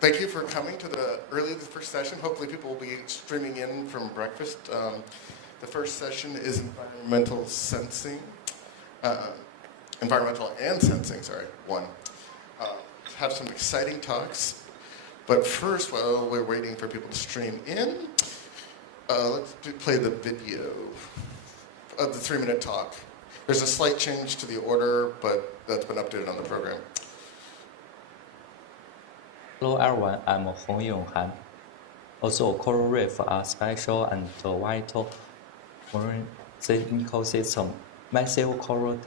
Thank you for coming to the first session. Hopefully people will be streaming in from breakfast. The first session is uh, environmental and sensing, sorry, one. Uh, have some exciting talks. But first, while we're waiting for people to stream in, let's play the video of the 3-minute talk. There's a slight change to the order, but that's been updated on the program. Hello everyone, I'm Hong Yonghan. Also, coral reefs are special and vital marine ecosystem. Massive coral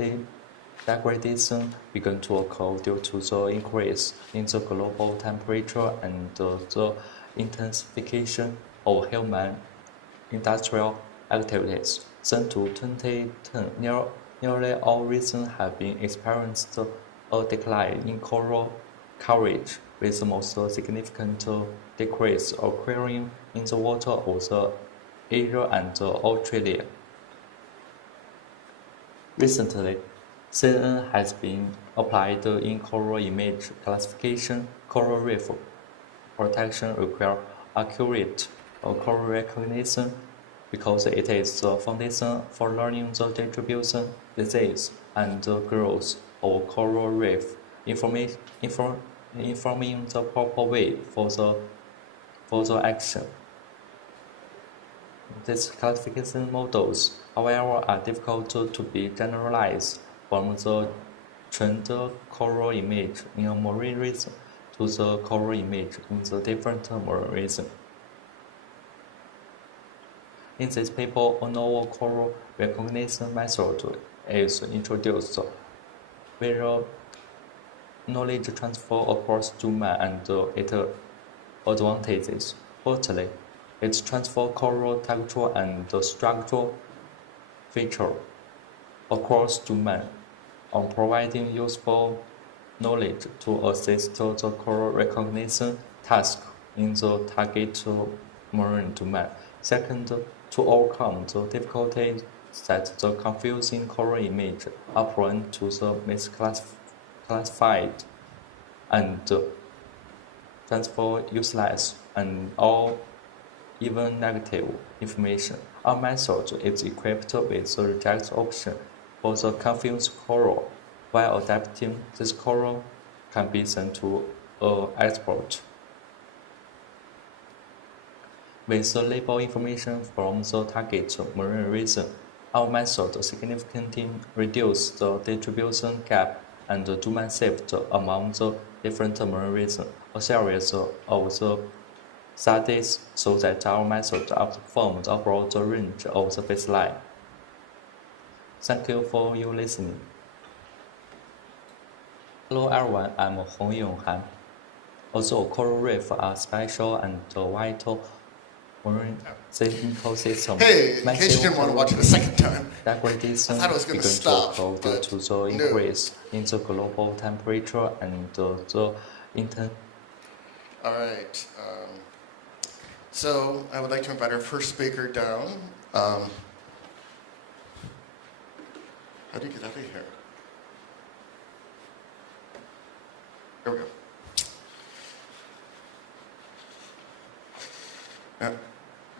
degradation began to occur due to the increase in the global temperature and the intensification of human industrial activities. Since 2010, nearly all regions have been experienced a decline in coral coverage, with the most significant decrease occurring in the water of Asia and Australia. Recently, CNN has been applied in coral image classification. Coral reef protection requires accurate coral recognition because it is the foundation for learning the distribution, disease, and growth of coral reef, informing the proper way for the action. These classification models, however, are difficult to be generalized from the trained coral image in a marine region to the coral image in the different marine region. In this paper, a novel coral recognition method is introduced, where knowledge transfer across domain and its advantages. Firstly, it transfers coral texture and structural feature across domain, providing useful knowledge to assist the coral recognition task in the target marine domain. Second, to overcome the difficulty that the confusing coral image are prone to the misclassified and transfer useless or even negative information. Our method is equipped with the reject option for the confused coral. While adapting, this coral can be sent to an expert. With the label information from the target marine region, our method significantly reduces the distribution gap and domain shift among the different marine regions. A series of the studies show that our method outperforms the broad range of the baseline. Thank you for your listening. Hello everyone, I'm Hong Yonghan. Also, coral reefs are special and vital marine ecosystem. Hey, in case you didn't want to watch it a second time, degradation I thought it was going to stop, due but to the increase in the global temperature and the All right. So I would like to invite our first speaker down. How do you get out of here? There we go.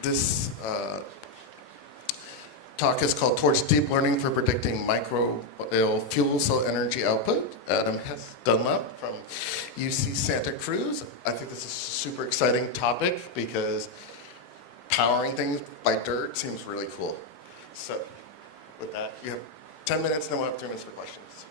This talk is called Towards Deep Learning for Predicting Microbial Fuel Cell Energy Output. Adam Hess Dunlap from UC Santa Cruz. I think this is a super exciting topic because powering things by dirt seems really cool. So with that, you have 10 minutes, and then we'll have 3 minutes for questions.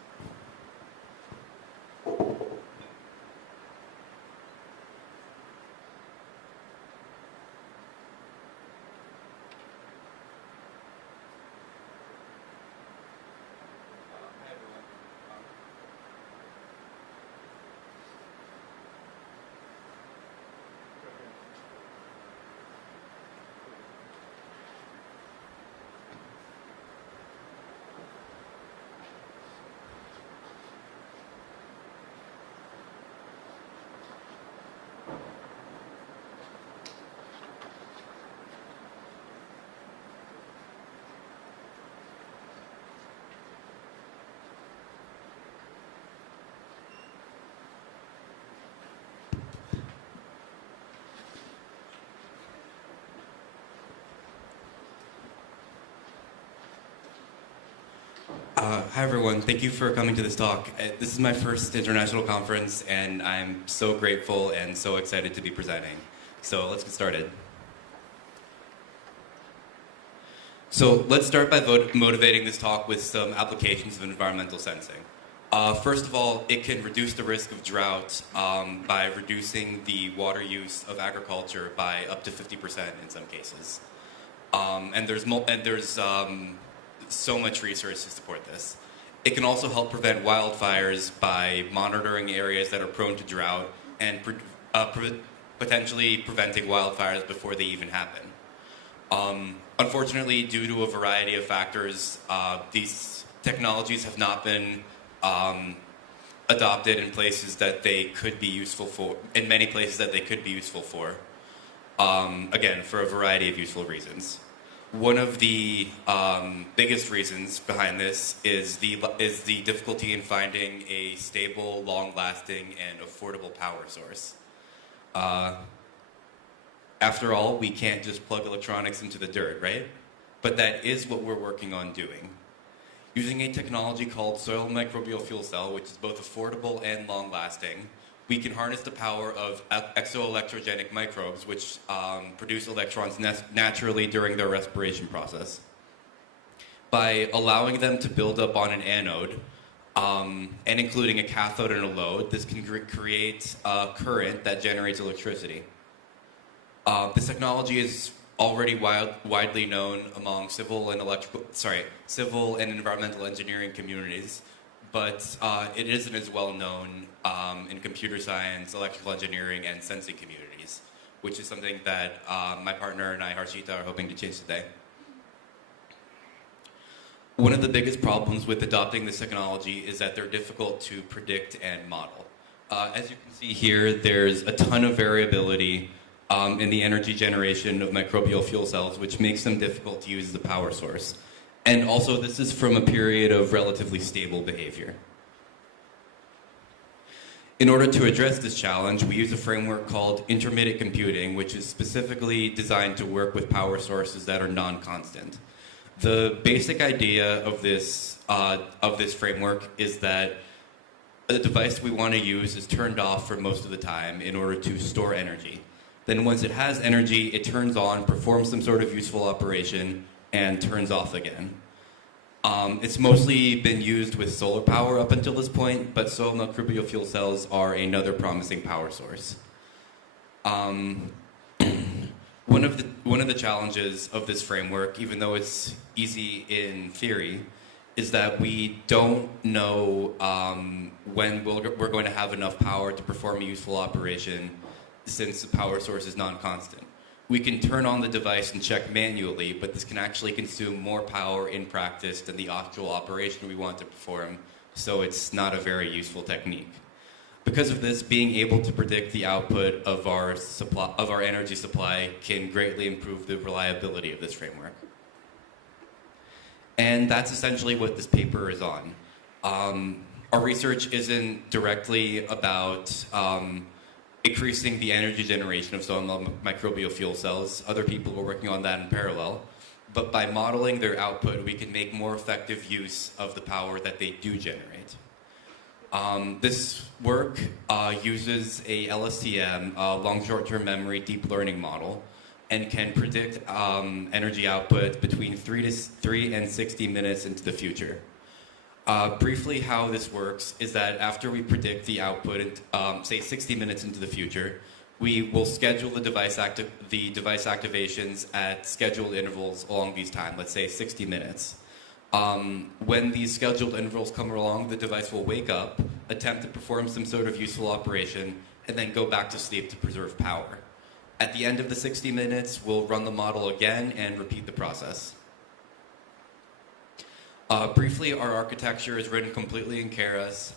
Hi everyone, thank you for coming to this talk. This is my first international conference and I'm so grateful and so excited to be presenting. So let's get started. So let's start by motivating this talk with some applications of environmental sensing. First of all, it can reduce the risk of drought by reducing the water use of agriculture by up to 50% in some cases. And there's so much research to support this. It can also help prevent wildfires by monitoring areas that are prone to drought and potentially preventing wildfires before they even happen. Unfortunately, due to a variety of factors, these technologies have not been adopted in places that they could be useful for, in many places that they could be useful for, again, for a variety of useful reasons. One of the biggest reasons behind this is the difficulty in finding a stable, long-lasting, and affordable power source. After all, we can't just plug electronics into the dirt, right? But that is what we're working on doing. Using a technology called soil microbial fuel cell, which is both affordable and long-lasting, we can harness the power of exoelectrogenic microbes, which produce electrons naturally during their respiration process. By allowing them to build up on an anode, and including a cathode and a load, this can create a current that generates electricity. This technology is already widely known among civil and environmental engineering communities, but it isn't as well known in computer science, electrical engineering, and sensing communities, which is something that my partner and I, Harshita, are hoping to change today. One of the biggest problems with adopting this technology is that they're difficult to predict and model. As you can see here, there's a ton of variability in the energy generation of microbial fuel cells, which makes them difficult to use as a power source. And also, this is from a period of relatively stable behavior. In order to address this challenge, we use a framework called intermittent computing, which is specifically designed to work with power sources that are non-constant. The basic idea of this framework is that the device we want to use is turned off for most of the time in order to store energy. Then once it has energy, it turns on, performs some sort of useful operation, and turns off again. It's mostly been used with solar power up until this point, but soil microbial fuel cells are another promising power source. One of the challenges of this framework, even though it's easy in theory, is that we don't know when we're going to have enough power to perform a useful operation, since the power source is non-constant. We can turn on the device and check manually, but this can actually consume more power in practice than the actual operation we want to perform, so it's not a very useful technique. Because of this, being able to predict the output of our energy supply can greatly improve the reliability of this framework. And that's essentially what this paper is on. Our research isn't directly about increasing the energy generation of soil microbial fuel cells. Other people are working on that in parallel. But by modeling their output, we can make more effective use of the power that they do generate. This work uses a LSTM, long short-term memory deep learning model, and can predict energy output between 3 and 60 minutes into the future. Briefly, how this works is that after we predict the output, say 60 minutes into the future, we will schedule the device activations at scheduled intervals along these times, let's say 60 minutes. When these scheduled intervals come along, the device will wake up, attempt to perform some sort of useful operation, and then go back to sleep to preserve power. At the end of the 60 minutes, we'll run the model again and repeat the process. Briefly, our architecture is written completely in Keras.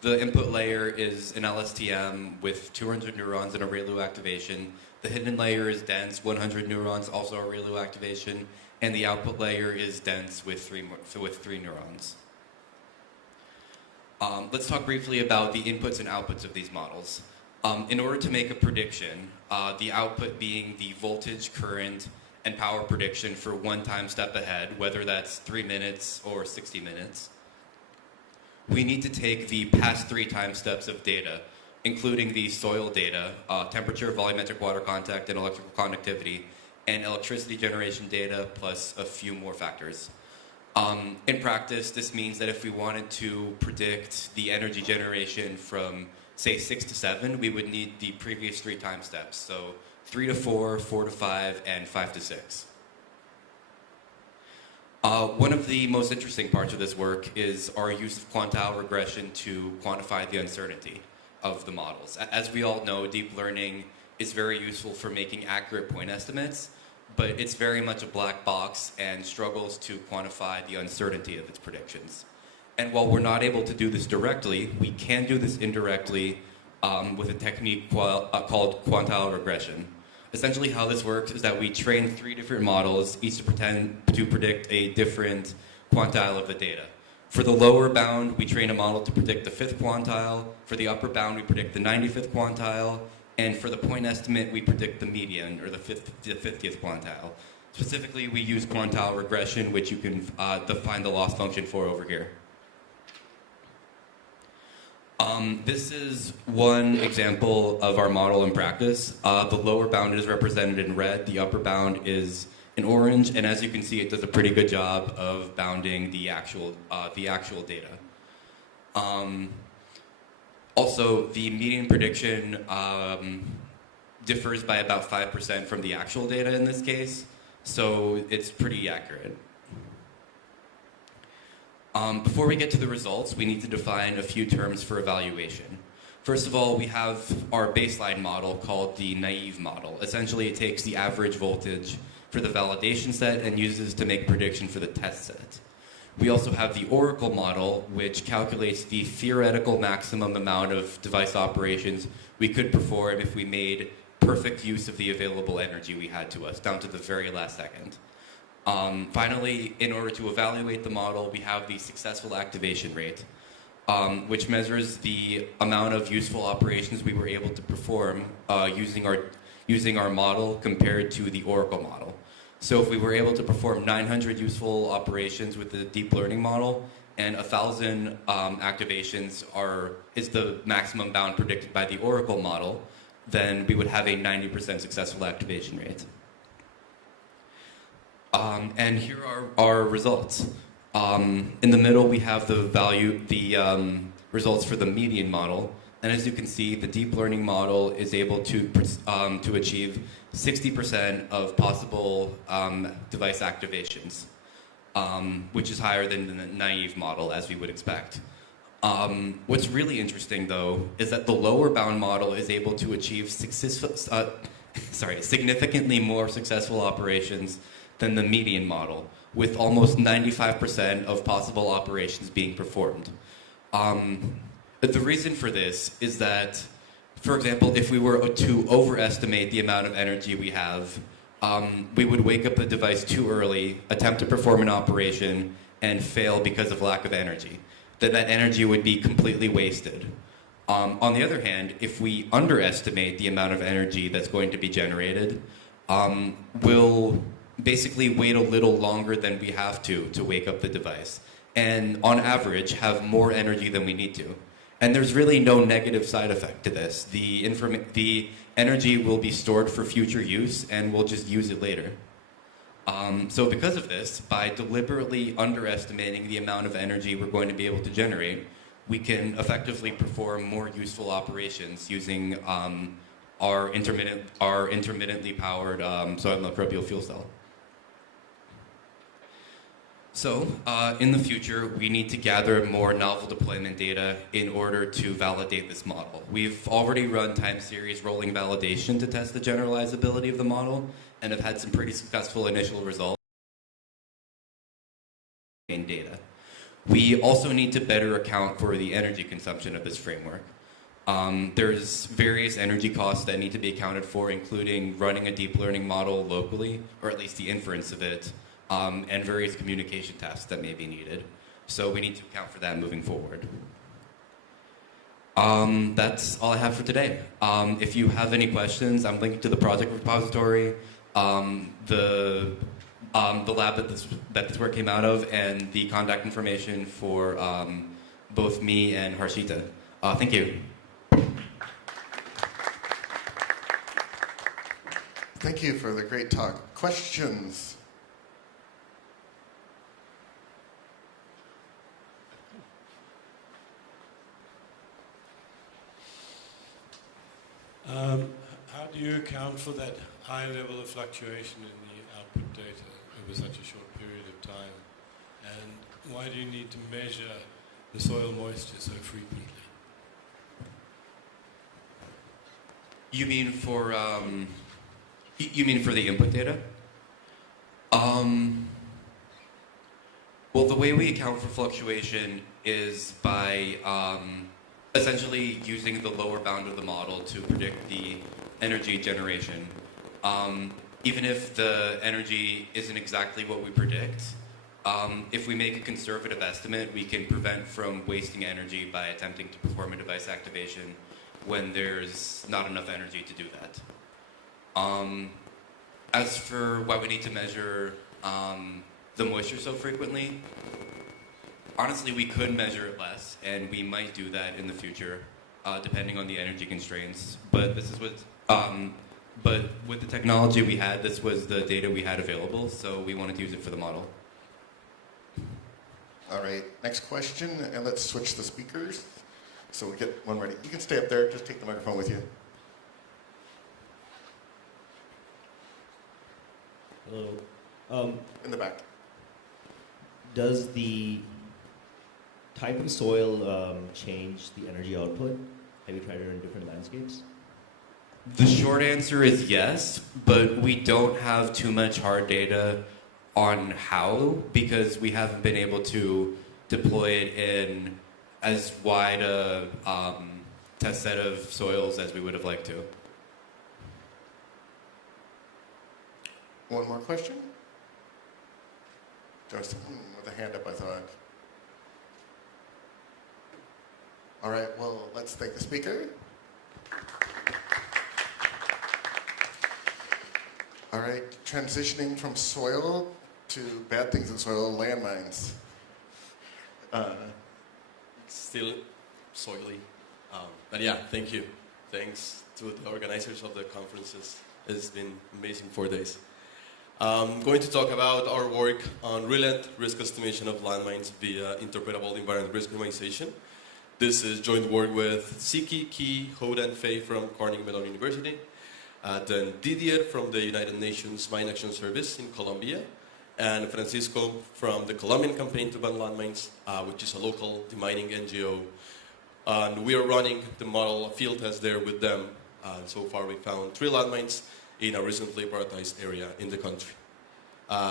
The input layer is an LSTM with 200 neurons and a ReLU activation. The hidden layer is dense, 100 neurons, also a ReLU activation. And the output layer is dense with three neurons. Let's talk briefly about the inputs and outputs of these models. In order to make a prediction, the output being the voltage, current, and power prediction for one time step ahead, whether that's 3 minutes or 60 minutes, we need to take the past 3 time steps of data, including the soil data, temperature, volumetric water contact, and electrical conductivity, and electricity generation data, plus a few more factors. In practice, this means that if we wanted to predict the energy generation from, say, 6 to 7, we would need the previous 3 time steps. So 3 to 4, 4 to 5, and 5 to 6. One of the most interesting parts of this work is our use of quantile regression to quantify the uncertainty of the models. As we all know, deep learning is very useful for making accurate point estimates, but it's very much a black box and struggles to quantify the uncertainty of its predictions. And while we're not able to do this directly, we can do this indirectly with a technique called quantile regression. Essentially how this works is that we train 3 different models, each to predict a different quantile of the data. For the lower bound, we train a model to predict the 5th quantile. For the upper bound, we predict the 95th quantile. And for the point estimate, we predict the median, or the 50th quantile. Specifically, we use quantile regression, which you can define the loss function for over here. This is one example of our model in practice. The lower bound is represented in red, the upper bound is in orange, and as you can see, it does a pretty good job of bounding the actual data. Also, the median prediction differs by about 5% from the actual data in this case, so it's pretty accurate. Before we get to the results, we need to define a few terms for evaluation. First of all, we have our baseline model called the naive model. Essentially, it takes the average voltage for the validation set and uses to make a prediction for the test set. We also have the oracle model, which calculates the theoretical maximum amount of device operations we could perform if we made perfect use of the available energy we had to us, down to the very last second. Finally, in order to evaluate the model, we have the successful activation rate, which measures the amount of useful operations we were able to perform using our model compared to the oracle model. So if we were able to perform 900 useful operations with the deep learning model, and 1,000 activations is the maximum bound predicted by the oracle model, then we would have a 90% successful activation rate. And here are our results. In the middle, we have the results for the median model. And as you can see, the deep learning model is able to achieve 60% of possible device activations, which is higher than the naive model, as we would expect. What's really interesting, though, is that the lower bound model is able to achieve significantly more successful operations than the median model, with almost 95% of possible operations being performed. But the reason for this is that, for example, if we were to overestimate the amount of energy we have, we would wake up the device too early, attempt to perform an operation, and fail because of lack of energy. Then that energy would be completely wasted. On the other hand, if we underestimate the amount of energy that's going to be generated, we'll basically wait a little longer than we have to wake up the device, and on average have more energy than we need to. And there's really no negative side effect to this. The energy will be stored for future use, and we'll just use it later. So because of this, by deliberately underestimating the amount of energy we're going to be able to generate, we can effectively perform more useful operations using our intermittently powered soil microbial fuel cell. So, in the future, we need to gather more novel deployment data in order to validate this model. We've already run time series rolling validation to test the generalizability of the model, and have had some pretty successful initial results in data. We also need to better account for the energy consumption of this framework. There's various energy costs that need to be accounted for, including running a deep learning model locally, or at least the inference of it, and various communication tasks that may be needed. So we need to account for that moving forward. That's all I have for today. If you have any questions, I'm linked to the project repository. the lab that this work came out of, and the contact information for both me and Harshita. Thank you. Thank you for the great talk. Questions? How do you account for that high level of fluctuation in the output data over such a short period of time? And why do you need to measure the soil moisture so frequently? You mean for the input data? Well, the way we account for fluctuation is by essentially using the lower bound of the model to predict the energy generation. Even if the energy isn't exactly what we predict, if we make a conservative estimate, we can prevent from wasting energy by attempting to perform a device activation when there's not enough energy to do that. As for why we need to measure the moisture so frequently, honestly, we could measure it less, and we might do that in the future, depending on the energy constraints. But this is what, but with the technology we had, this was the data we had available, so we wanted to use it for the model. All right, next question, and let's switch the speakers so we get one ready. You can stay up there, just take the microphone with you. Hello. In the back. Does the type of soil change the energy output? Have you tried it in different landscapes? The short answer is yes, but we don't have too much hard data on how, because we haven't been able to deploy it in as wide a test set of soils as we would have liked to. One more question? There was someone with a hand up, I thought. All right, well, let's thank the speaker. All right, transitioning from soil to bad things in soil, landmines. Still soily. But yeah, thank you. Thanks to the organizers of the conferences. It's been amazing 4 days. I'm going to talk about our work on relent risk estimation of landmines via interpretable invariant risk minimization. This is joint work with Siki, Ki, Hoda, and Fei from Carnegie Mellon University, then Didier from the United Nations Mine Action Service in Colombia, and Francisco from the Colombian Campaign to Ban Landmines, which is a local demining NGO. And we are running the model field test there with them. So far we found 3 landmines in a recently prioritized area in the country.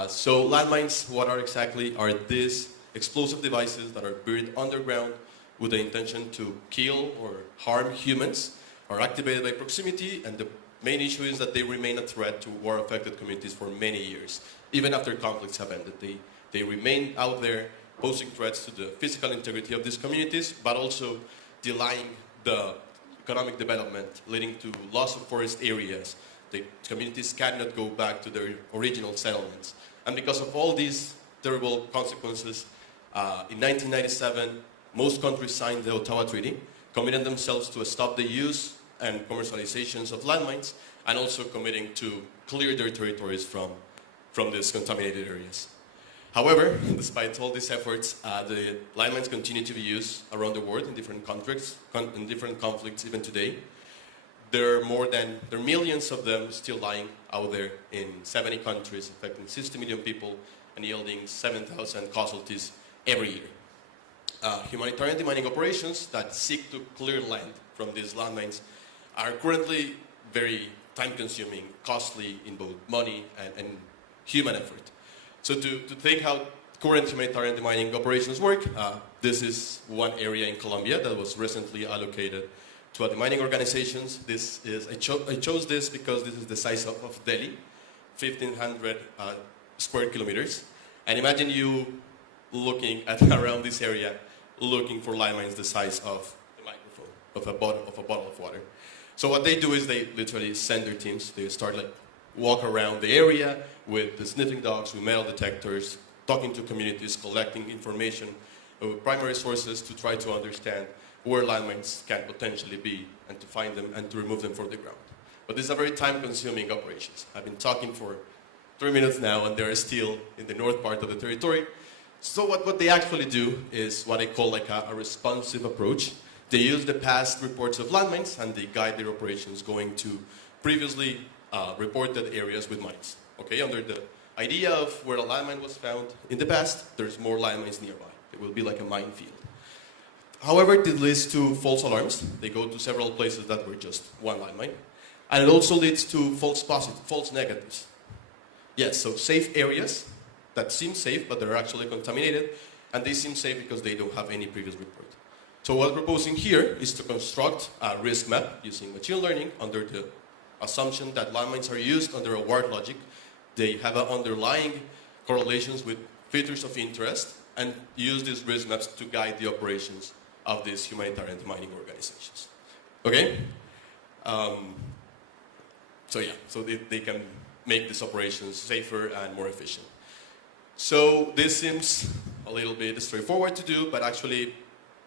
So landmines, what are exactly? Are these explosive devices that are buried underground with the intention to kill or harm humans, are activated by proximity, and the main issue is that they remain a threat to war-affected communities for many years. Even after conflicts have ended, they remain out there posing threats to the physical integrity of these communities, but also delaying the economic development, leading to loss of forest areas. The communities cannot go back to their original settlements. And because of all these terrible consequences, in 1997, most countries signed the Ottawa Treaty, committing themselves to stop the use and commercializations of landmines, and also committing to clear their territories from these contaminated areas. However, despite all these efforts, the landmines continue to be used around the world in different countries, in different conflicts even today. There are millions of them still lying out there in 70 countries, affecting 60 million people and yielding 7,000 casualties every year. Humanitarian demining operations that seek to clear land from these landmines are currently very time-consuming, costly in both money and human effort. So to think how current humanitarian demining operations work, this is one area in Colombia that was recently allocated to demining organizations. I chose this because this is the size of Delhi, 1,500 square kilometers. And imagine you looking at around this area, looking for landmines the size of the microphone, of a bottle of water. So what they do is they literally send their teams. They start like walk around the area with the sniffing dogs, with metal detectors, talking to communities, collecting information, primary sources to try to understand where landmines can potentially be and to find them and to remove them from the ground. But this is a very time-consuming operation. I've been talking for 3 minutes now, and they're still in the north part of the territory. So what they actually do is what I call like a responsive approach. They use the past reports of landmines, and they guide their operations going to previously reported areas with mines. Okay, under the idea of where a landmine was found in the past, there's more landmines nearby. It will be like a minefield. However, this leads to false alarms. They go to several places that were just one landmine. And it also leads to false positives, false negatives. Yes, so safe areas that seem safe, but they're actually contaminated, and they seem safe because they don't have any previous report. So what we're proposing here is to construct a risk map using machine learning under the assumption that landmines are used under a ward logic. They have underlying correlations with features of interest, and use these risk maps to guide the operations of these humanitarian mining organizations. Okay? So they can make these operations safer and more efficient. So this seems a little bit straightforward to do, but actually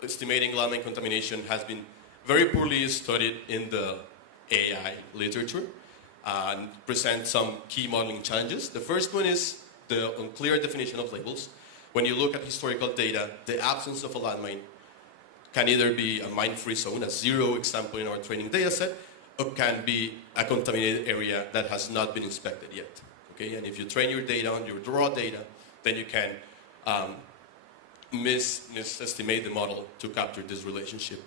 estimating landmine contamination has been very poorly studied in the AI literature and present some key modeling challenges. The first one is the unclear definition of labels. When you look at historical data, the absence of a landmine can either be a mine-free zone, a zero example in our training data set, or can be a contaminated area that has not been inspected yet. Okay? And if you train your data on your raw data, then you can misestimate the model to capture this relationship.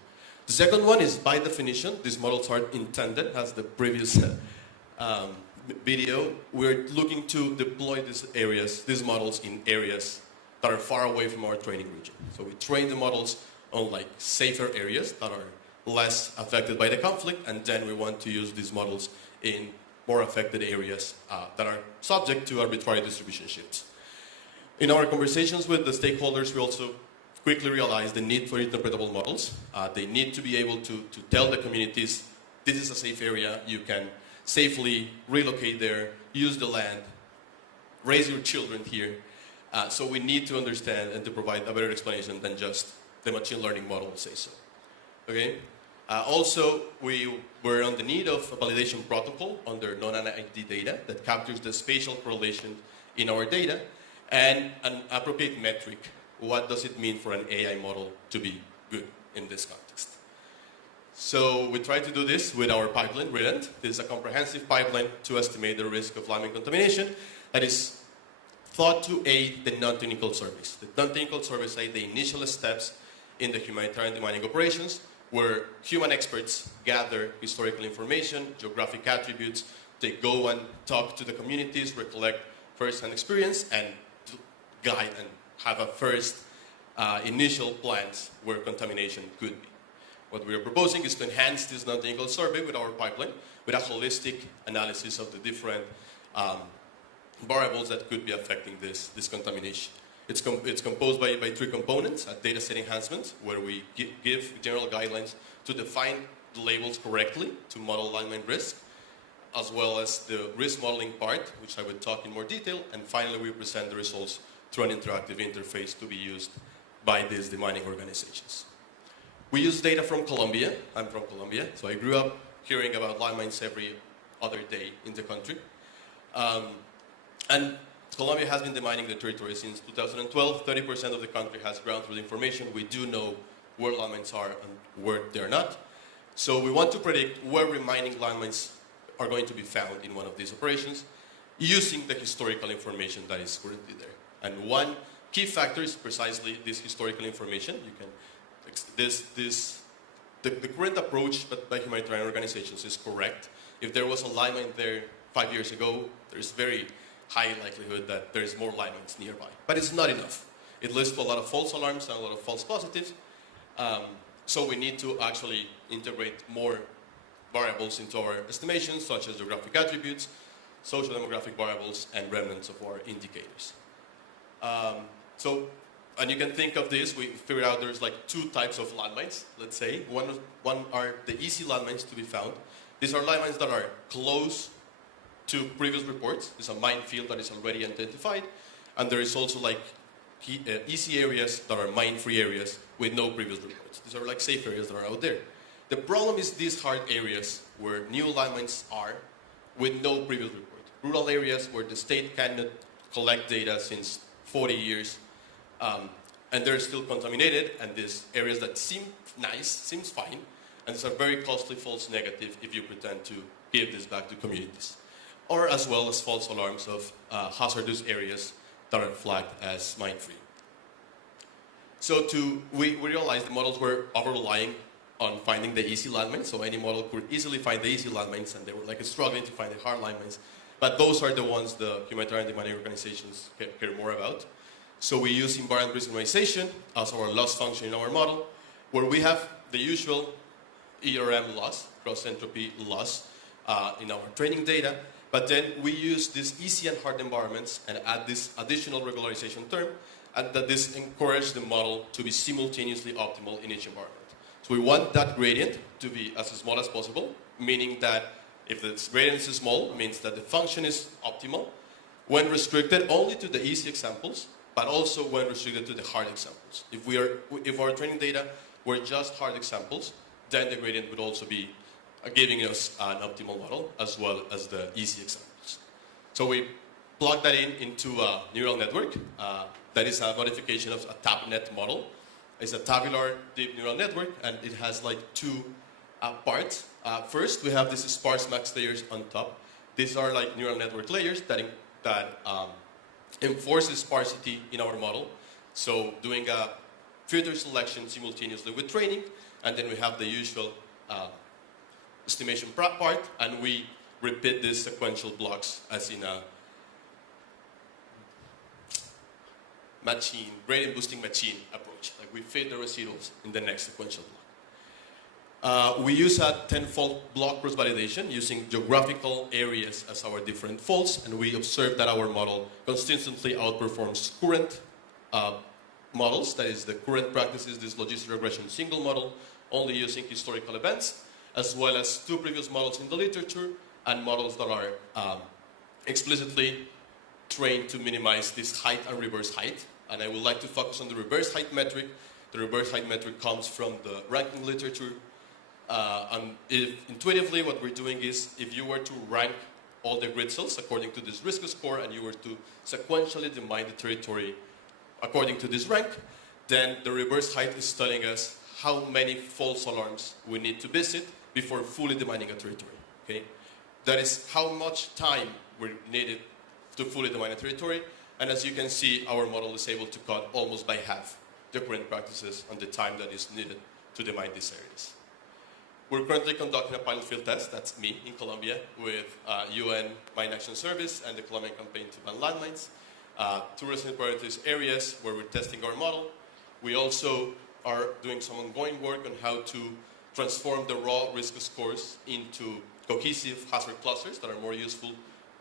The second one is, by definition, these models are intended, as the previous video, we're looking to deploy these models in areas that are far away from our training region. So we train the models on like safer areas that are less affected by the conflict, and then we want to use these models in more affected areas that are subject to arbitrary distribution shifts. In our conversations with the stakeholders, we also quickly realized the need for interpretable models. They need to be able to tell the communities, this is a safe area, you can safely relocate there, use the land, raise your children here. So we need to understand and to provide a better explanation than just the machine learning model say so. Okay? Also, we were on the need of a validation protocol under non-ID data that captures the spatial correlation in our data and an appropriate metric. What does it mean for an AI model to be good in this context? So we tried to do this with our pipeline, Brilliant. This is a comprehensive pipeline to estimate the risk of landmine contamination that is thought to aid the non-technical surveys. The non-technical surveys are the initial steps in the humanitarian demining operations, where human experts gather historical information, geographic attributes. They go and talk to the communities, recollect first-hand experience, and guide and have a first initial plans where contamination could be. What we are proposing is to enhance this non-technical survey with our pipeline, with a holistic analysis of the different variables that could be affecting this contamination. It's composed by 3 components: a data set enhancement, where we give general guidelines to define the labels correctly to model landmine risk, as well as the risk modeling part, which I will talk in more detail, and finally we present the results through an interactive interface to be used by these demining organizations. We use data from Colombia. I'm from Colombia, so I grew up hearing about landmines every other day in the country. And Colombia has been demining the territory since 2012. 30% of the country has ground truth information. We do know where landmines are and where they're not. So we want to predict where remining landmines are going to be found in one of these operations using the historical information that is currently there. And one key factor is precisely this historical information. You can, the current approach by humanitarian organizations is correct. If there was a landmine there 5 years ago, there's very high likelihood that there is more landmines nearby. But it's not enough. It leads to a lot of false alarms and a lot of false positives. So we need to actually integrate more variables into our estimations, such as geographic attributes, social demographic variables, and remnants of our indicators. And you can think of this, we figured out there's like 2 types of landmines, let's say. One are the easy landmines to be found. These are landmines that are close to previous reports. There's a minefield that is already identified, and there is also like easy areas that are mine-free areas with no previous reports. These are like safe areas that are out there. The problem is these hard areas where new landmines are with no previous report. Rural areas where the state cannot collect data since 40 years, and they're still contaminated, and these areas that seem nice, seems fine, and it's a very costly false negative if you pretend to give this back to communities. Or as well as false alarms of hazardous areas that are flagged as mine-free. So we realized the models were over-relying on finding the easy landmines, so any model could easily find the easy landmines, and they were like struggling to find the hard landmines. But those are the ones the humanitarian demanding organizations care more about. So we use invariant risk minimization as our loss function in our model, where we have the usual ERM loss, cross-entropy loss, in our training data, but then we use these easy and hard environments and add this additional regularization term, and that this encourages the model to be simultaneously optimal in each environment. So we want that gradient to be as small as possible, meaning that if the gradient is small, it means that the function is optimal when restricted only to the easy examples, but also when restricted to the hard examples. If our training data were just hard examples, then the gradient would also be giving us an optimal model as well as the easy examples. So we plug that into a neural network. That is a modification of a TabNet model. It's a tabular deep neural network, and it has like two parts. First, we have these sparse max layers on top. These are like neural network layers that enforces sparsity in our model. So doing a filter selection simultaneously with training, and then we have the usual estimation part, and we repeat these sequential blocks as in a machine, gradient boosting machine approach. Like we fit the residuals in the next sequential block. We use a 10-fold block cross-validation using geographical areas as our different folds, and we observe that our model consistently outperforms current models, that is the current practices, this logistic regression single model, only using historical events, as well as two previous models in the literature, and models that are explicitly trained to minimize this height and reverse height. And I would like to focus on the reverse height metric. The reverse height metric comes from the ranking literature. And intuitively, what we're doing is, if you were to rank all the grid cells according to this risk score, and you were to sequentially demine the territory according to this rank, then the reverse height is telling us how many false alarms we need to visit before fully demining a territory. Okay? That is how much time we needed to fully demine a territory. And as you can see, our model is able to cut almost by half the current practices on the time that is needed to demine these areas. We're currently conducting a pilot field test, that's me, in Colombia, with UN Mine Action Service and the Colombian Campaign to Ban Landmines. Two recent priorities areas where we're testing our model. We also are doing some ongoing work on how to transform the raw risk scores into cohesive hazard clusters that are more useful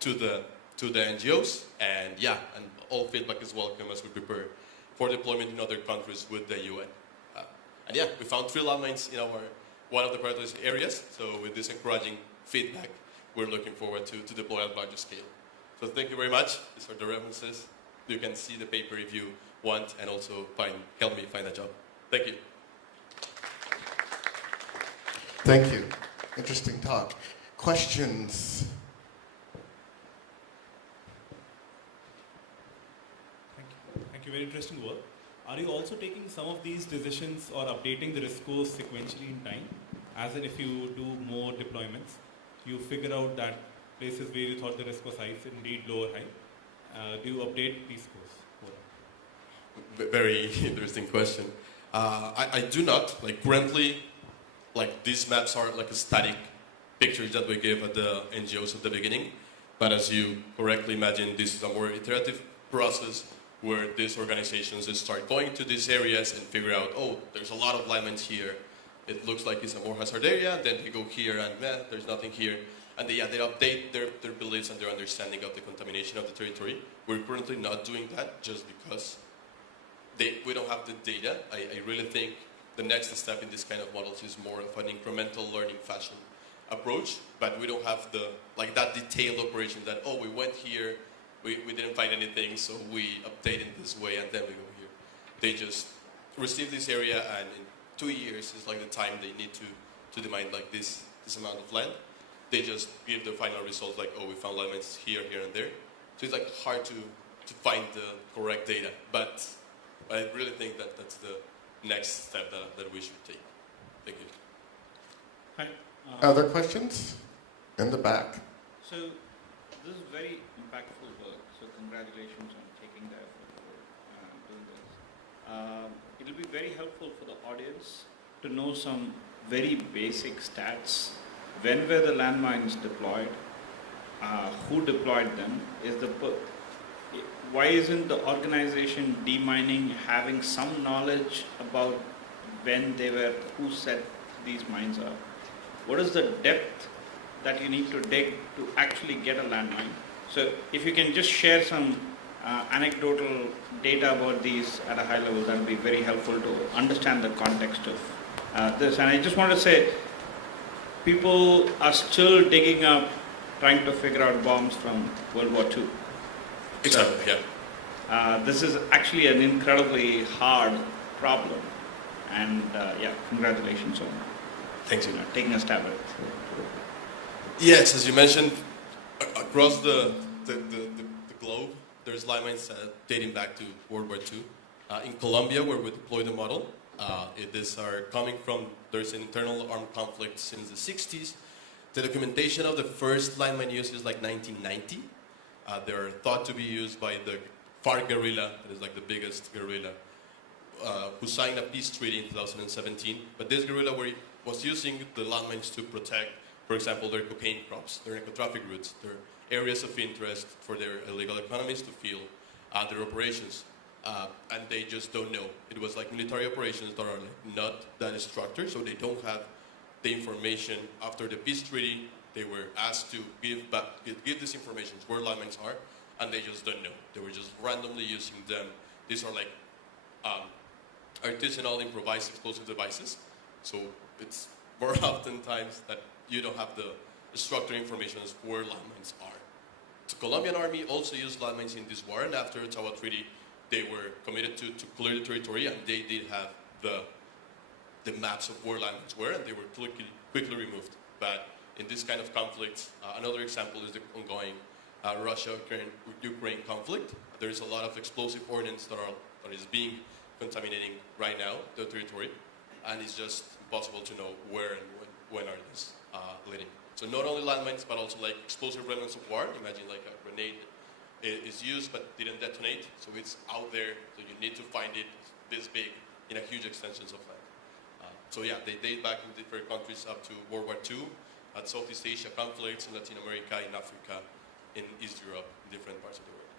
to the NGOs. And yeah, and all feedback is welcome as we prepare for deployment in other countries with the UN. And yeah, we found 3 landmines in one of the priority areas. So with this encouraging feedback, we're looking forward to deploy at larger scale. So thank you very much. These are the references. You can see the paper if you want, and also help me find a job. Thank you. Thank you. Interesting talk. Questions? Thank you. Very interesting work. Are you also taking some of these decisions or updating the risk scores sequentially in time? As in, if you do more deployments, you figure out that places where you thought the risk was high is indeed low or high. Do you update these scores? Very interesting question. I do not. Like currently, like these maps are like a static pictures that we gave at the NGOs at the beginning. But as you correctly imagine, this is a more iterative process where these organizations start going to these areas and figure out, oh, there's a lot of landmines here. It looks like it's a more hazard area. Then they go here and there's nothing here. And they update their beliefs and their understanding of the contamination of the territory. We're currently not doing that just because we don't have the data. I really think the next step in this kind of models is more of an incremental learning fashion. approach, but we don't have the like that detailed operation that we went here, we didn't find anything, so we update it this way and then we go here. They just receive this area, and in 2 years is like the time they need to demine like this amount of land. They just give the final results like, we found landmines here, here, and there. So it's like hard to find the correct data, but I really think that that's the next step that we should take. Thank you. Hi. Other questions? In the back. So this is very impactful work. So congratulations on taking the effort for doing this. It'll be very helpful for the audience to know some very basic stats. When were the landmines deployed? Who deployed them? Why isn't the organization demining having some knowledge about when they were, who set these mines up? What is the depth that you need to dig to actually get a landmine? So if you can just share some anecdotal data about these at a high level, that would be very helpful to understand the context of this. And I just want to say, people are still digging up, trying to figure out bombs from World War II. Exactly, yeah. This is actually an incredibly hard problem. And congratulations on Thanks. taking a stab at it. Yes, as you mentioned, across the globe, there's landmines dating back to World War II. In Colombia, where we deployed the model, these are coming from, there's an internal armed conflict since the 60s. The documentation of the first landmine use is like 1990. They're thought to be used by the FARC guerrilla, that is like the biggest guerrilla, who signed a peace treaty in 2017. But this guerrilla was using the landmines to protect, for example, their cocaine crops, their narcotraffic routes, their areas of interest for their illegal economies to fuel their operations. And they just don't know. It was like military operations that are like not that structured, so they don't have the information. After the peace treaty, they were asked to give this information where landmines are, and they just don't know. They were just randomly using them. These are like artisanal improvised explosive devices. So it's more oftentimes that you don't have the structured information as where landmines are. The Colombian army also used landmines in this war, and after the Ottawa Treaty, they were committed to clear the territory, and they did have the maps of where landmines were, and they were quickly removed. But in this kind of conflict, another example is the ongoing Russia-Ukraine conflict. There is a lot of explosive ordnance that is being contaminating right now the territory, and it's just impossible to know where and when are these leading. So not only landmines, but also like explosive remnants of war. Imagine like a grenade is used but didn't detonate, so it's out there, so you need to find it this big in a huge extensions of land. So yeah, they date back in different countries up to World War II, at Southeast Asia conflicts, in Latin America, in Africa, in East Europe, in different parts of the world.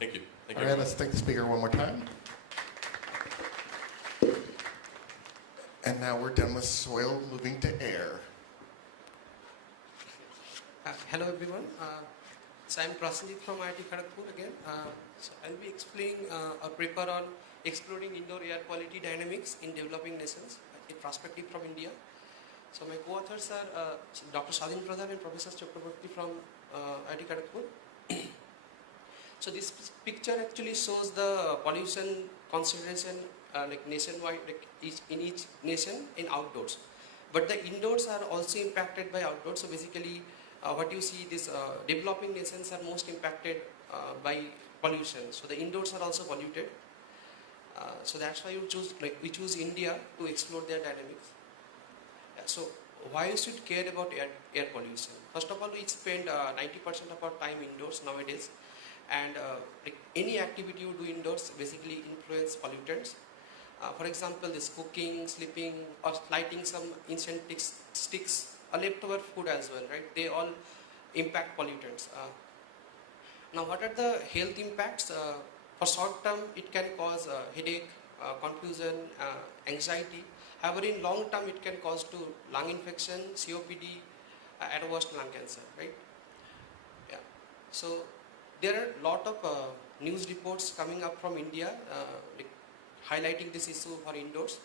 Thank you. All right, let's thank the speaker one more time. And now we're done with soil, moving to air. Hello everyone. So I'm Prasenjit from IIT Kharagpur again. So I'll be explaining a paper on exploring indoor air quality dynamics in developing nations, a perspective from India. So my co-authors are Dr. Shadin Pradhan and Professor Chakraborty from IIT Kharagpur. So this picture actually shows the pollution consideration like nationwide, like in each nation in outdoors. But the indoors are also impacted by outdoors. So basically, what you see, these developing nations are most impacted by pollution. So the indoors are also polluted. So that's why we choose India to explore their dynamics. So why you should care about air pollution? First of all, we spend 90% of our time indoors nowadays, and like any activity you do indoors basically influence pollutants. For example, this cooking, sleeping, or lighting some incense sticks, or leftover food as well, right? They all impact pollutants. Now, what are the health impacts? For short term, it can cause headache, confusion, anxiety. However, in long term, it can cause to lung infection, COPD, at worst lung cancer, right? Yeah. So there are a lot of news reports coming up from India, like highlighting this issue for indoors.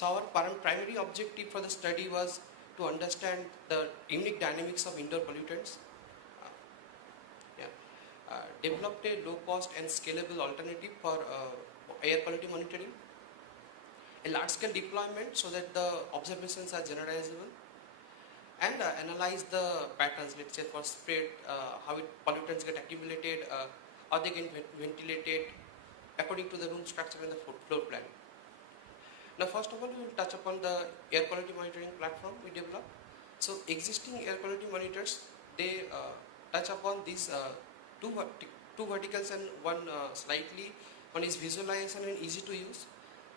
So our primary objective for the study was to understand the unique dynamics of indoor pollutants, developed a low cost and scalable alternative for air quality monitoring, a large scale deployment so that the observations are generalizable, and analyze the patterns, let's say for spread, how pollutants get accumulated, how they get ventilated according to the room structure and the floor plan. Now first of all, we will touch upon the air quality monitoring platform we developed. So existing air quality monitors, they touch upon these two verticals and one is visualization and easy to use.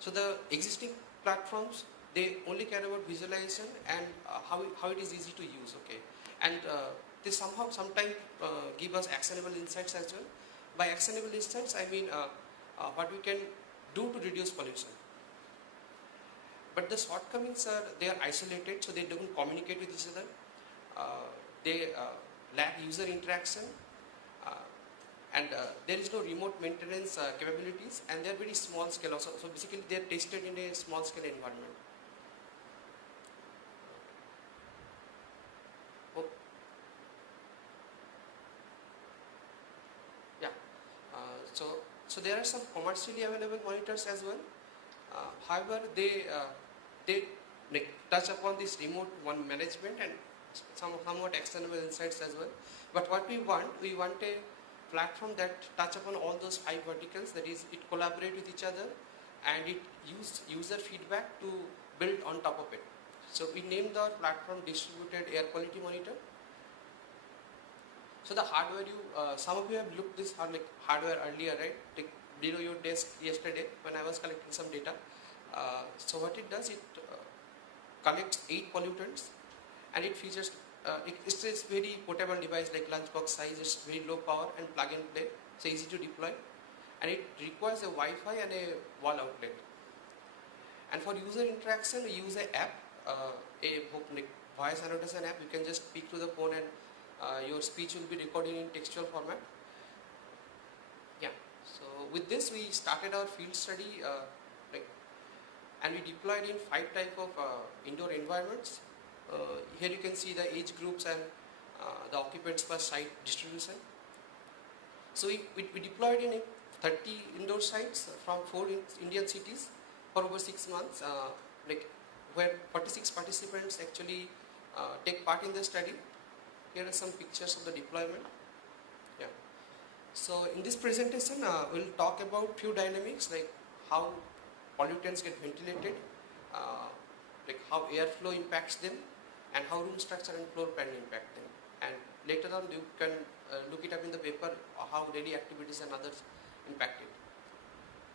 So the existing platforms, they only care about visualization and how it is easy to use, okay. And they sometimes give us actionable insights as well. By actionable insights, I mean what we can do to reduce pollution. But the shortcomings are they are isolated, so they don't communicate with each other. They lack user interaction, and there is no remote maintenance capabilities, and they are very small scale also. So basically, they are tested in a small scale environment. Oh. Yeah. So there are some commercially available monitors as well. However, they touch upon this remote one management and somewhat external insights as well. But what we want a platform that touch upon all those 5 verticals. That is, it collaborate with each other and it use user feedback to build on top of it. So we named our platform Distributed Air Quality Monitor. So the hardware, some of you have looked this hardware earlier, right? Below your desk yesterday when I was collecting some data. So what it does, it collects 8 pollutants, and it features, it's a very portable device like lunchbox size. It's very low power and plug and play, so easy to deploy, and it requires a Wi-Fi and a wall outlet. And for user interaction, we use an app, a voice annotation app. You can just speak to the phone and your speech will be recorded in textual format. Yeah. So with this, we started our field study, and we deployed in 5 types of indoor environments. Here you can see the age groups and the occupants per site distribution. So we deployed in 30 indoor sites from 4 Indian cities for over 6 months, where 46 participants actually take part in the study. Here are some pictures of the deployment. Yeah. So in this presentation, we'll talk about few dynamics like how pollutants get ventilated, how airflow impacts them, and how room structure and floor plan impact them. And later on, you can look it up in the paper how daily activities and others impact it.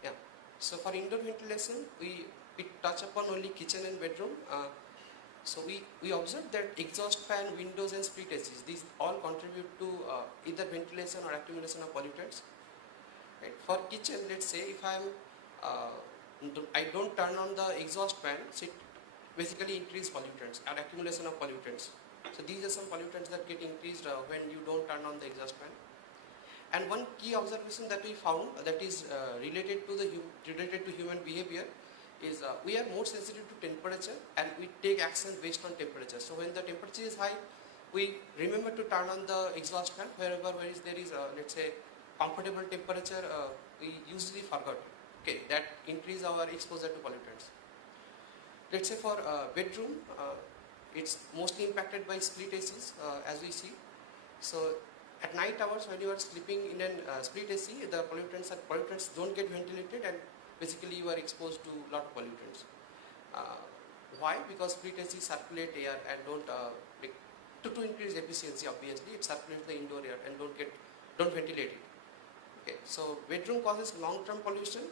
Yeah. So for indoor ventilation, we touch upon only kitchen and bedroom. So we observed that exhaust fan, windows, and split ACs, these all contribute to either ventilation or accumulation of pollutants. Right. For kitchen, let's say if I don't turn on the exhaust fan, so it basically increase pollutants and accumulation of pollutants. So these are some pollutants that get increased when you don't turn on the exhaust fan. And one key observation that we found that is related to human behavior is we are more sensitive to temperature, and we take action based on temperature. So when the temperature is high, we remember to turn on the exhaust fan. Whereas there is let's say comfortable temperature, we usually forgot. Okay, that increase our exposure to pollutants. Let's say for bedroom, it's mostly impacted by split ACs, as we see. So at night hours, when you are sleeping in a split AC, the pollutants don't get ventilated, and basically you are exposed to a lot of pollutants. Why? Because split AC circulate air and to increase efficiency. Obviously, it circulates the indoor air and don't ventilate it. Okay, so bedroom causes long-term pollution,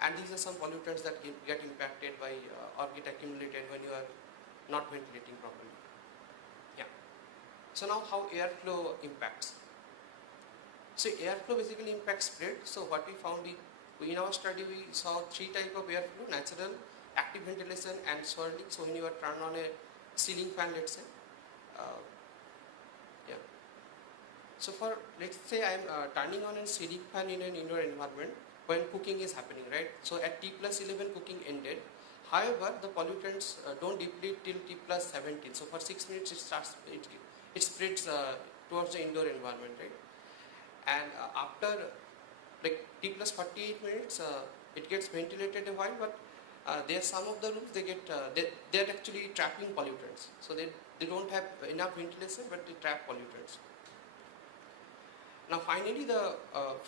and these are some pollutants that get impacted by or get accumulated when you are not ventilating properly. Yeah. So now how airflow impacts. So airflow basically impacts spread. So what we found in our study, we saw 3 types of airflow: natural, active ventilation, and swirling. So when you are turned on a ceiling fan, let's say. Yeah. So let's say I am turning on a ceiling fan in an indoor environment when cooking is happening, right? So at T+11 cooking ended, However, the pollutants don't deplete till T plus 17. So for 6 minutes it spreads towards the indoor environment, right? And after like T plus 48 minutes, it gets ventilated a while, but there are some of the rooms they're actually trapping pollutants. So they don't have enough ventilation, but they trap pollutants. Now finally the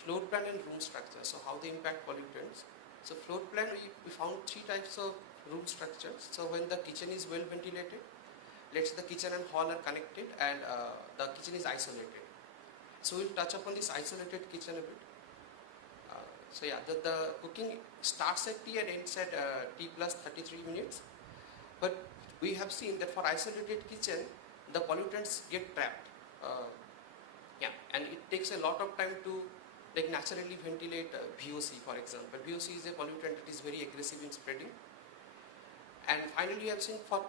floor plan and room structure. So how they impact pollutants. So floor plan, we found 3 types of room structures. So when the kitchen is well ventilated, let's say the kitchen and hall are connected and the kitchen is isolated. So we'll touch upon this isolated kitchen a bit. So yeah, the cooking starts at T and ends at T plus 33 minutes. But we have seen that for isolated kitchen, the pollutants get trapped. And it takes a lot of time to like naturally ventilate VOC, for example. VOC is a pollutant that is very aggressive in spreading. And finally, we have seen for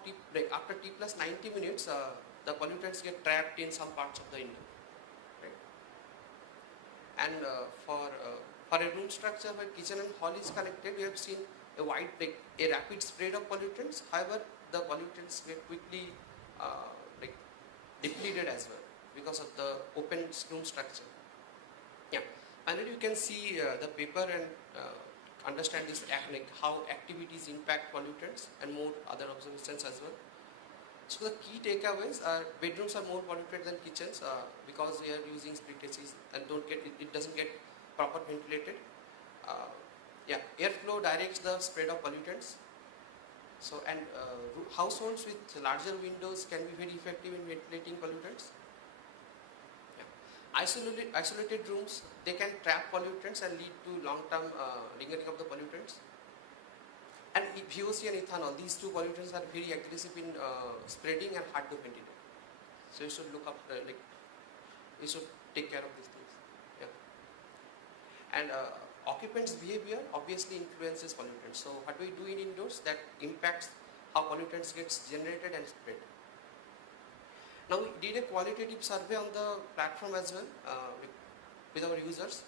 after T plus 90 minutes, the pollutants get trapped in some parts of the indoor. Right? And for a room structure where kitchen and hall is connected, we have seen a rapid spread of pollutants. However, the pollutants get quickly depleted as well because of the open room structure. Yeah, and then you can see the paper and understand this how activities impact pollutants and more other observations as well. So the key takeaways are bedrooms are more polluted than kitchens because we are using split ACs and it doesn't get proper ventilated. Airflow directs the spread of pollutants. So and households with larger windows can be very effective in ventilating pollutants. Isolated rooms, they can trap pollutants and lead to long-term lingering of the pollutants. And VOC and ethanol, these 2 pollutants are very aggressive in spreading and hard to ventilate. So you should look up, you should take care of these things. Yeah. And occupants' behavior obviously influences pollutants. So what we do in indoors that impacts how pollutants gets generated and spread. Now we did a qualitative survey on the platform as well with our users.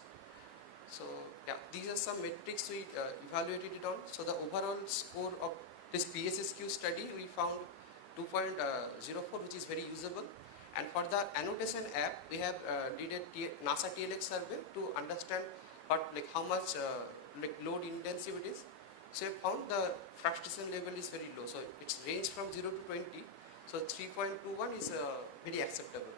So yeah, these are some metrics we evaluated it on. So the overall score of this PSSQ study, we found 2.04, which is very usable. And for the annotation app, we have did a NASA TLX survey to understand how much load intensive it is. So we found the frustration level is very low. So it's ranged from 0 to 20. So 3.21 is very acceptable.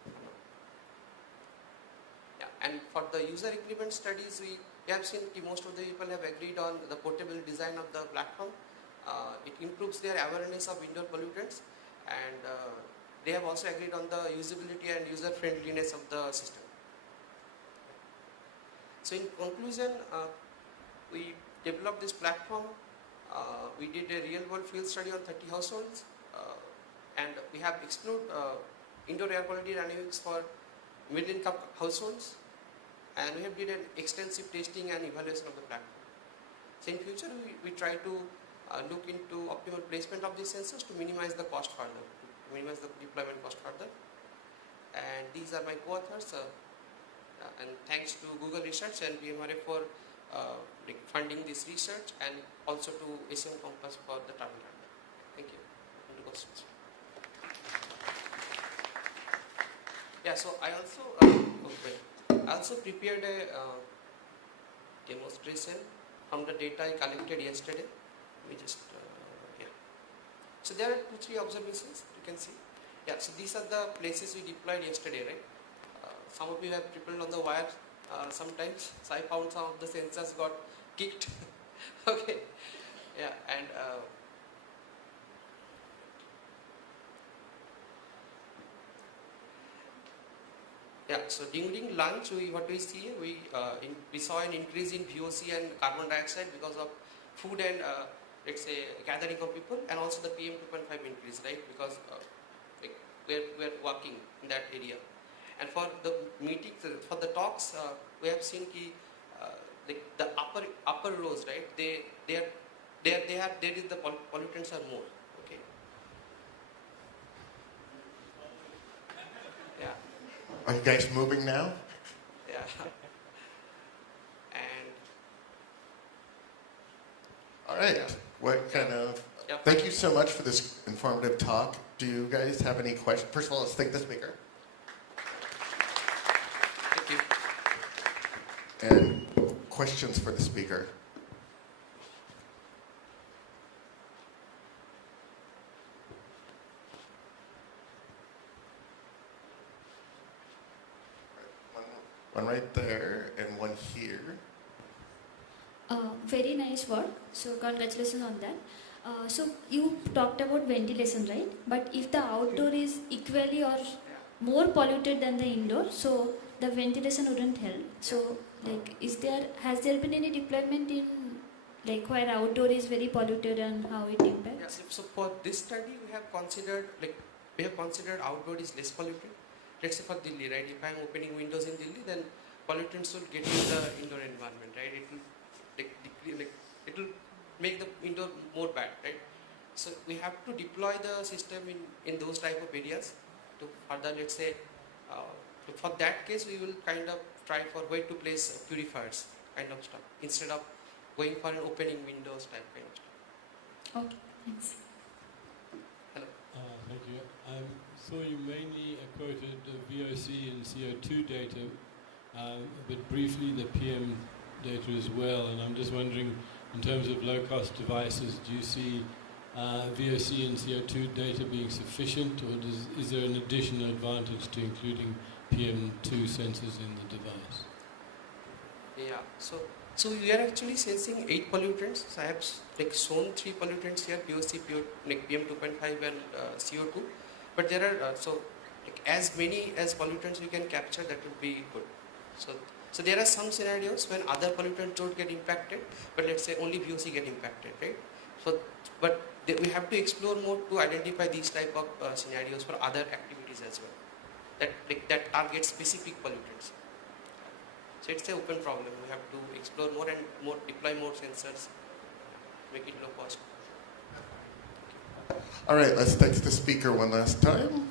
Yeah, and for the user agreement studies, we have seen most of the people have agreed on the portable design of the platform. It improves their awareness of indoor pollutants, and they have also agreed on the usability and user friendliness of the system. So in conclusion, we developed this platform. We did a real world field study on 30 households. And we have explored indoor air quality dynamics for middle-income households, and we have did an extensive testing and evaluation of the platform. So in future, we try to look into optimal placement of these sensors to minimize the cost further, to minimize the deployment cost further. And these are my co-authors. And thanks to Google Research and BMRF for funding this research, and also to ACM Compass for the travel radar. Thank you. Any questions? Yeah, so I also prepared a demonstration from the data I collected yesterday. We just So there are 2-3 observations you can see. Yeah, so these are the places we deployed yesterday, right? Some of you have tripled on the wire sometimes. So I found some of the sensors got kicked. Okay, yeah, and so during lunch, what we see, we saw an increase in VOC and carbon dioxide because of food and let's say gathering of people, and also the PM 2.5 increase, right? Because we're working in that area. And for the meetings, for the talks, we have seen the upper rows, right? There is the pollutants are more. Okay. Yeah. Are you guys moving now? Yeah. And All right. Yeah. What kind of Yeah. Thank you so much for this informative talk. Do you guys have any questions? First of all, let's thank the speaker. Thank you. And questions for the speaker? One right there and one here. Very nice work. So congratulations on that. So you talked about ventilation, right? But if the outdoor is equally or more polluted than the indoor, so the ventilation wouldn't help. So like, has there been any deployment in like where outdoor is very polluted and how it impacts? Yes. So for this study, we have considered outdoor is less polluted. Let's say for Delhi, right? If I am opening windows in Delhi, then pollutants will get into the indoor environment, right? It will make the indoor more bad, right? So we have to deploy the system in those type of areas to further, let's say, for that case, we will kind of try for where to place purifiers kind of stuff instead of going for an opening windows type kind of stuff. Okay, thanks. Hello. Thank you. So you mainly quoted the VOC and CO2 data, but briefly the PM data as well. And I'm just wondering, in terms of low-cost devices, do you see VOC and CO2 data being sufficient, or is there an additional advantage to including PM2 sensors in the device? Yeah. So we are actually sensing 8 pollutants. So I have shown 3 pollutants here: VOC, PM 2.5, and CO2. But there are as many as pollutants we can capture, that would be good. So there are some scenarios when other pollutants don't get impacted, but let's say only VOC get impacted, right? So, but we have to explore more to identify these type of scenarios for other activities as well, that target specific pollutants. So it's an open problem. We have to explore more and more, deploy more sensors, make it low cost. All right, let's thank the speaker one last time.